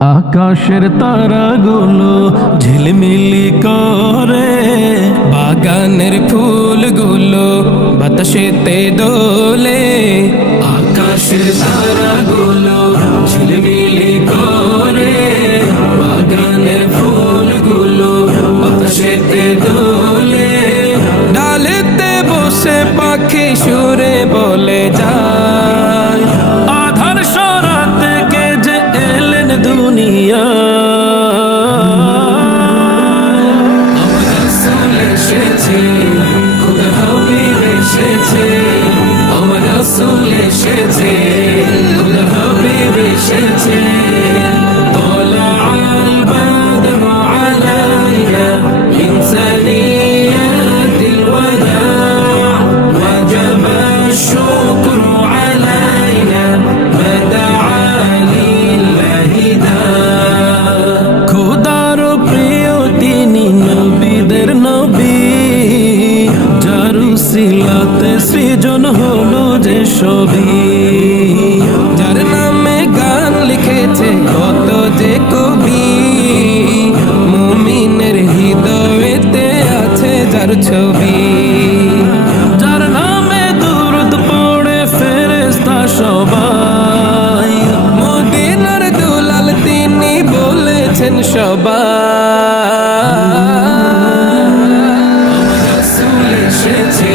আকাশের তারাগুলো ঝিলমিলি করে, বাগানের ফুলগুলো বাতাসেতে দোলে। আকাশের তারাগুলো ঝিলমিলি করে, বাগানের ফুলগুলো বাতাসেতে দোলে। ডালেতে বসে পাখি সুরে বলে যায়, আধার সরাতে কে যে এলেন দুনিয়া। আমার রাসূল এসেছে, খোদা হাবিব এসেছে। আমার রাসূল এসেছে, খোদা হাবিব এসেছে। طلع البدر علينا من ثنيات الوداع، وجب الشكر علينا ما دعا لله داع। খোদার প্রিয় তিনি নবীদের নবী, যার উসিলাতে সৃজন হলো যে সবই। যার নামে গান লিখেছে কত যে কবি, মুমিনের হৃদয়েতে আছে যার ছবি। যার নামে দুরূদ পড়ে ফেরেশতা সবাই, মদিনার দুলাল তিনি বলেছেন সবাই। আমার রাসূল এসেছে,